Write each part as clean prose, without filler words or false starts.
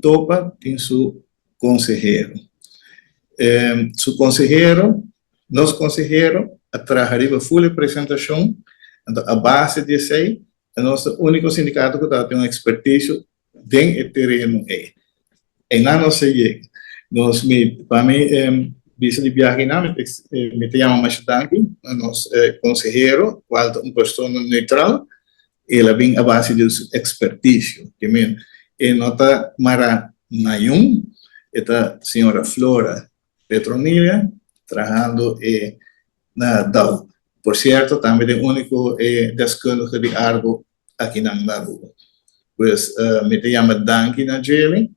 TOPA tem seu consehero. Su consehero, nosso consehero, traha full presentacion, a base de sei, é nosso único sindicato que tem uma expertise dentro do terreno. E na nossa nós para mim, bisa de viagem me chama danki, nosso consehero, qual uma pessoa neutral, ela vem a base de expertise, que men, e nota mara nayum, esta senhora Flora Petronilia, trabalhando na DAO. Por certo, também é o único desconto de árbol aqui na Aruba. Pois, me chama danki na gele,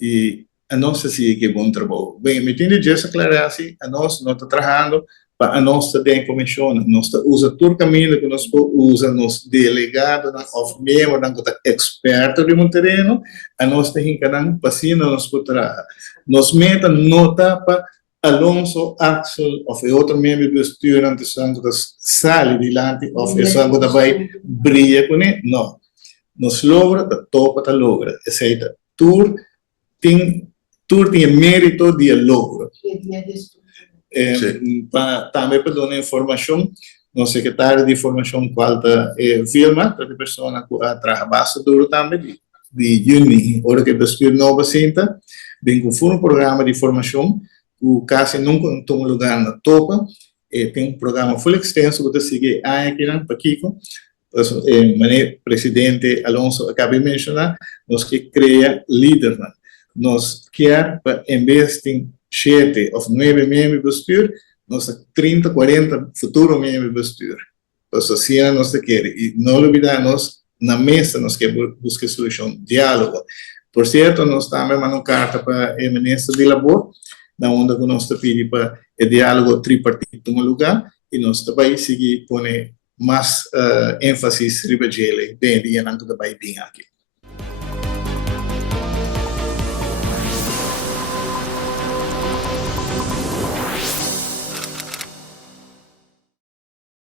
e a nossa sim que é bom trabalho. Bem, me tem de aclarar assim, a nós não está trabalhando para a nossa tem comissão, nós usa todo o caminho que nós usa nos delegado, ou mesmo na experto de um terreno, a nós tem que dar passinho nós trabalhar. Nós meta nota para Alonso, Axcel, ou outro membro do estudante sangue das sale dilante, ou o sangue da vai brilha com ele, não. Nos logra, da topa da logra, etc. Tur tem mérito de logro. Também para dar informação, no secretário de informação qual Vilma, para a pessoa que trabalha duro também, de Juni, hora que o nova cinta, bem com um programa de informação, o caso nunca tem lugar na topa, tem programa full extenso, que você segue aqui na Kico, presidente Alonso acaba de mencionar, nós que cria líder, nós quer em vez de 7 ou 9 membros do bestuur, nós 30, 40 futuros membros do bestuur. Então, assim, nós queremos. E não olvidarmos, na mesa, nós queremos buscar solução, diálogo. Por certo, nós também mandamos carta para o ministro de Labor, na onde nós pedimos para o diálogo tripartite no lugar, e nós também seguir poner mais ênfase sobre ele, dentro de que vai bem aqui.